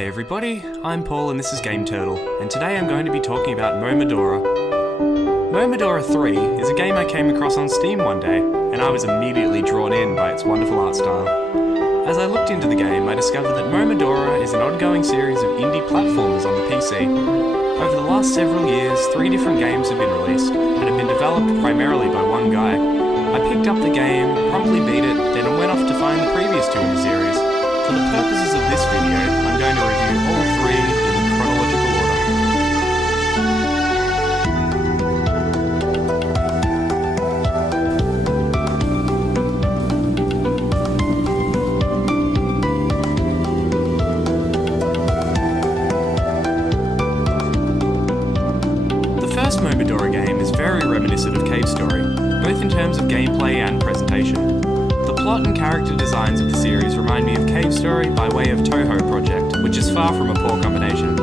Hey everybody, I'm Paul and this is Game Turtle, and today I'm going to be talking about Momodora. Momodora 3 is a game I came across on Steam one day, and I was immediately drawn in by its wonderful art style. As I looked into the game, I discovered that Momodora is an ongoing series of indie platformers on the PC. Over the last several years, 3 different games have been released, and have been developed primarily by one guy. I picked up the game, promptly beat it, then went off to find the previous 2 in the series. For the purposes of this video, I'm going to review all 3 in chronological order. The first Momodora game is very reminiscent of Cave Story, both in terms of gameplay and presentation. The plot and character designs of the series remind me of Cave Story by way of Toho Project, which is far from a poor combination.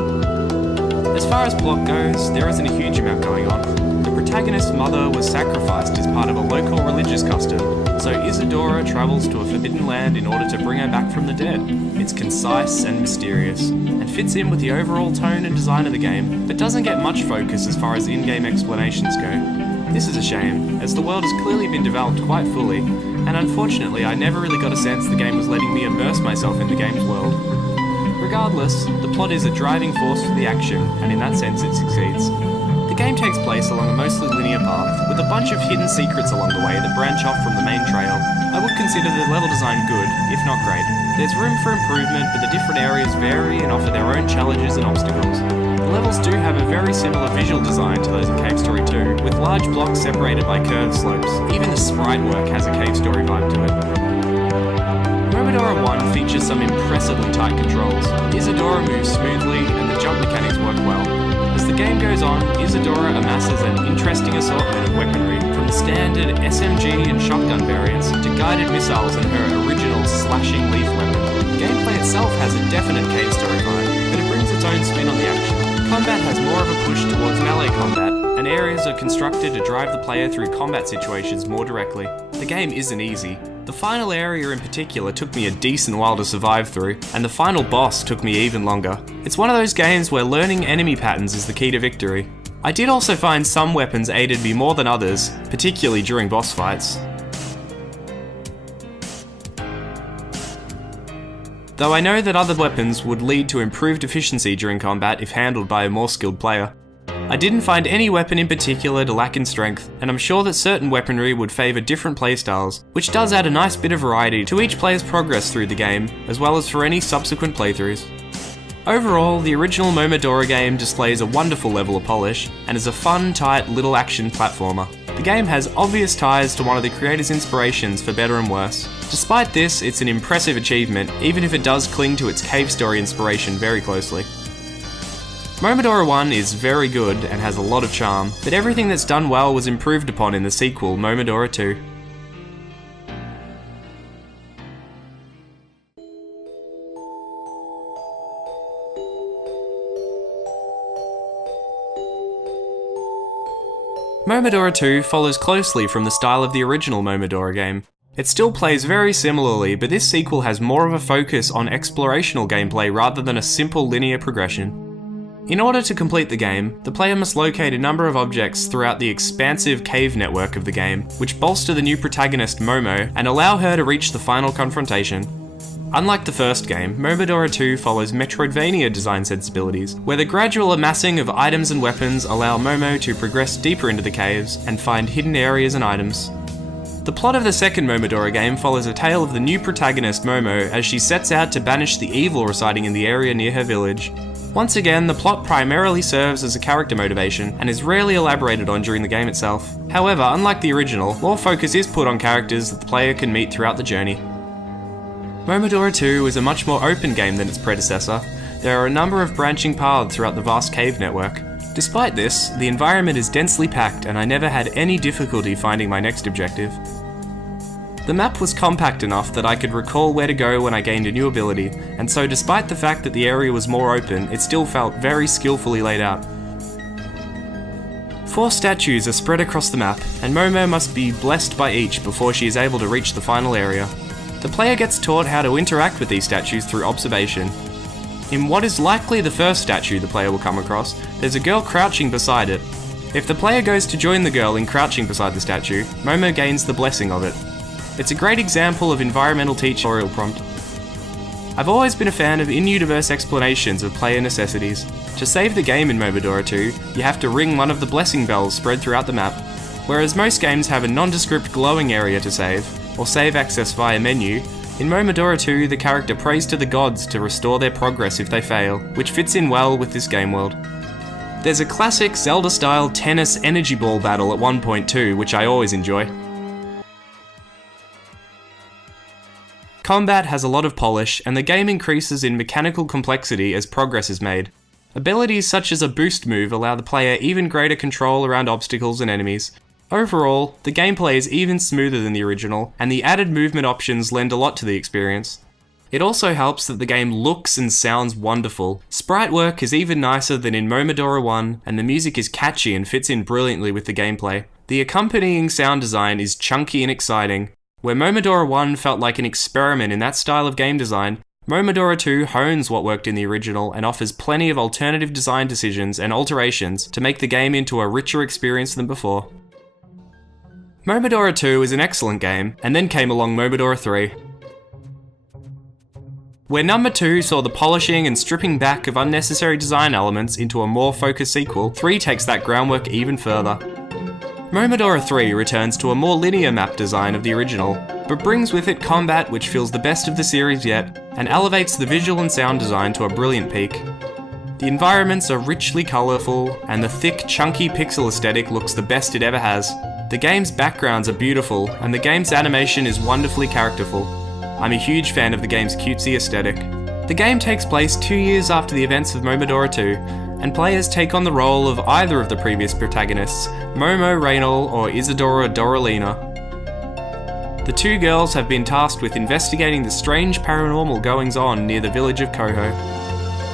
As far as plot goes, there isn't a huge amount going on. The protagonist's mother was sacrificed as part of a local religious custom, so Isadora travels to a forbidden land in order to bring her back from the dead. It's concise and mysterious, and fits in with the overall tone and design of the game, but doesn't get much focus as far as in-game explanations go. This is a shame, as the world has clearly been developed quite fully, and unfortunately I never really got a sense the game was letting me immerse myself in the game's world. Regardless, the plot is a driving force for the action, and in that sense it succeeds. The game takes place along a mostly linear path, with a bunch of hidden secrets along the way that branch off from the main trail. I would consider the level design good, if not great. There's room for improvement, but the different areas vary and offer their own challenges and obstacles. The levels do have a very similar visual design to those of Cave Story 2, with large blocks separated by curved slopes. Even the sprite work has a Cave Story vibe to it. Momodora 1 features some impressively tight controls. Isadora moves smoothly and the jump mechanics work well. As the game goes on, Isadora amasses an interesting assortment of weaponry, from the standard SMG and shotgun variants to guided missiles and her original slashing leaf weapon. The gameplay itself has a definite Cave Story vibe, but it brings its own spin on the action. Combat has more of a push towards melee combat, and areas are constructed to drive the player through combat situations more directly. The game isn't easy. The final area in particular took me a decent while to survive through, and the final boss took me even longer. It's one of those games where learning enemy patterns is the key to victory. I did also find some weapons aided me more than others, particularly during boss fights. Though I know that other weapons would lead to improved efficiency during combat if handled by a more skilled player. I didn't find any weapon in particular to lack in strength, and I'm sure that certain weaponry would favour different playstyles, which does add a nice bit of variety to each player's progress through the game, as well as for any subsequent playthroughs. Overall, the original Momodora game displays a wonderful level of polish, and is a fun, tight, little action platformer. The game has obvious ties to one of the creator's inspirations for better and worse. Despite this, it's an impressive achievement, even if it does cling to its Cave Story inspiration very closely. Momodora 1 is very good and has a lot of charm, but everything that's done well was improved upon in the sequel, Momodora 2. Momodora 2 follows closely from the style of the original Momodora game. It still plays very similarly, but this sequel has more of a focus on explorational gameplay rather than a simple linear progression. In order to complete the game, the player must locate a number of objects throughout the expansive cave network of the game, which bolster the new protagonist Momo and allow her to reach the final confrontation. Unlike the first game, Momodora 2 follows Metroidvania design sensibilities, where the gradual amassing of items and weapons allow Momo to progress deeper into the caves and find hidden areas and items. The plot of the second Momodora game follows a tale of the new protagonist Momo as she sets out to banish the evil residing in the area near her village. Once again, the plot primarily serves as a character motivation and is rarely elaborated on during the game itself. However, unlike the original, more focus is put on characters that the player can meet throughout the journey. Momodora 2 is a much more open game than its predecessor. There are a number of branching paths throughout the vast cave network. Despite this, the environment is densely packed and I never had any difficulty finding my next objective. The map was compact enough that I could recall where to go when I gained a new ability, and so despite the fact that the area was more open, it still felt very skillfully laid out. 4 statues are spread across the map, and Momo must be blessed by each before she is able to reach the final area. The player gets taught how to interact with these statues through observation. In what is likely the first statue the player will come across, there's a girl crouching beside it. If the player goes to join the girl in crouching beside the statue, Momo gains the blessing of it. It's a great example of environmental tutorial prompt. I've always been a fan of in-universe explanations of player necessities. To save the game in Momodora 2, you have to ring one of the blessing bells spread throughout the map. Whereas most games have a nondescript glowing area to save, or save access via menu, in Momodora 2 the character prays to the gods to restore their progress if they fail, which fits in well with this game world. There's a classic Zelda-style tennis energy ball battle at one point too, which I always enjoy. Combat has a lot of polish, and the game increases in mechanical complexity as progress is made. Abilities such as a boost move allow the player even greater control around obstacles and enemies. Overall, the gameplay is even smoother than the original, and the added movement options lend a lot to the experience. It also helps that the game looks and sounds wonderful. Sprite work is even nicer than in Momodora 1, and the music is catchy and fits in brilliantly with the gameplay. The accompanying sound design is chunky and exciting. Where Momodora 1 felt like an experiment in that style of game design, Momodora 2 hones what worked in the original and offers plenty of alternative design decisions and alterations to make the game into a richer experience than before. Momodora 2 is an excellent game, and then came along Momodora 3. Where number 2 saw the polishing and stripping back of unnecessary design elements into a more focused sequel, 3 takes that groundwork even further. Momodora 3 returns to a more linear map design of the original, but brings with it combat which feels the best of the series yet, and elevates the visual and sound design to a brilliant peak. The environments are richly colourful, and the thick, chunky pixel aesthetic looks the best it ever has. The game's backgrounds are beautiful, and the game's animation is wonderfully characterful. I'm a huge fan of the game's cutesy aesthetic. The game takes place 2 years after the events of Momodora 2, and players take on the role of either of the previous protagonists, Momo Raynal or Isadora Doralina. The two girls have been tasked with investigating the strange paranormal goings-on near the village of Koho.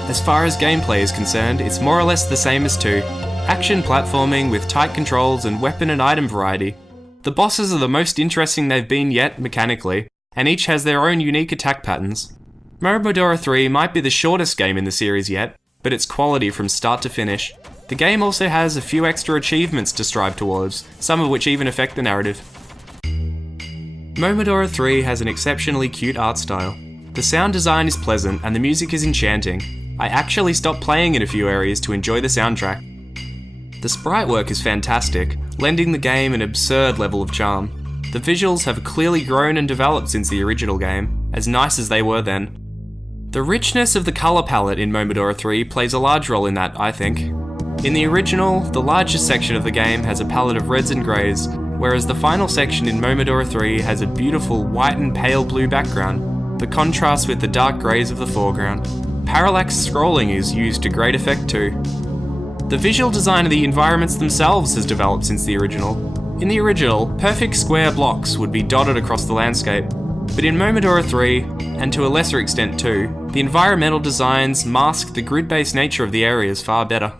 As far as gameplay is concerned, it's more or less the same as 2. Action platforming with tight controls and weapon and item variety. The bosses are the most interesting they've been yet mechanically, and each has their own unique attack patterns. Momodora 3 might be the shortest game in the series yet, but it's quality from start to finish. The game also has a few extra achievements to strive towards, some of which even affect the narrative. Momodora 3 has an exceptionally cute art style. The sound design is pleasant and the music is enchanting. I actually stopped playing in a few areas to enjoy the soundtrack. The sprite work is fantastic, lending the game an absurd level of charm. The visuals have clearly grown and developed since the original game, as nice as they were then. The richness of the colour palette in Momodora 3 plays a large role in that, I think. In the original, the largest section of the game has a palette of reds and greys, whereas the final section in Momodora 3 has a beautiful white and pale blue background, that contrasts with the dark greys of the foreground. Parallax scrolling is used to great effect too. The visual design of the environments themselves has developed since the original. In the original, perfect square blocks would be dotted across the landscape, but in Momodora 3, and to a lesser extent too, the environmental designs mask the grid-based nature of the areas far better.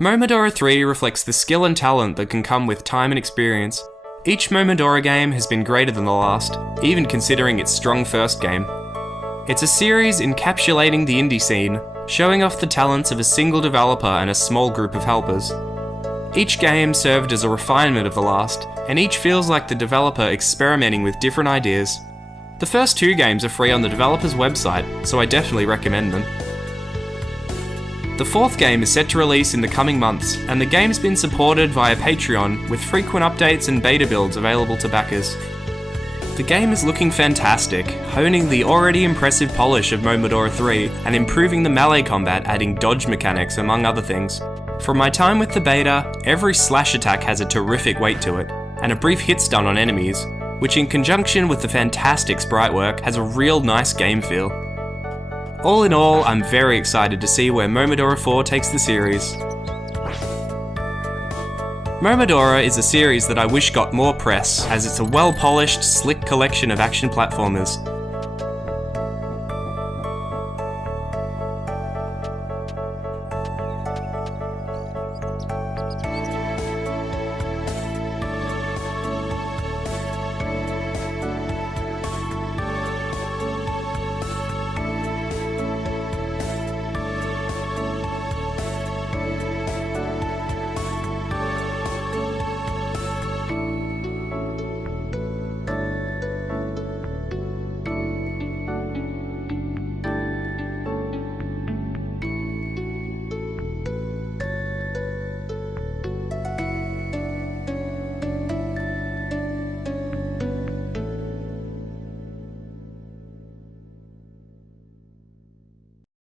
Momodora 3 reflects the skill and talent that can come with time and experience. Each Momodora game has been greater than the last, even considering its strong first game. It's a series encapsulating the indie scene, showing off the talents of a single developer and a small group of helpers. Each game served as a refinement of the last, and each feels like the developer experimenting with different ideas. The first 2 games are free on the developer's website, so I definitely recommend them. The 4th game is set to release in the coming months, and the game's been supported via Patreon with frequent updates and beta builds available to backers. The game is looking fantastic, honing the already impressive polish of Momodora 3 and improving the melee combat, adding dodge mechanics among other things. From my time with the beta, every slash attack has a terrific weight to it, and a brief hit stun on enemies, which in conjunction with the fantastic sprite work has a real nice game feel. All in all, I'm very excited to see where Momodora 4 takes the series. Momodora is a series that I wish got more press, as it's a well-polished, slick collection of action platformers.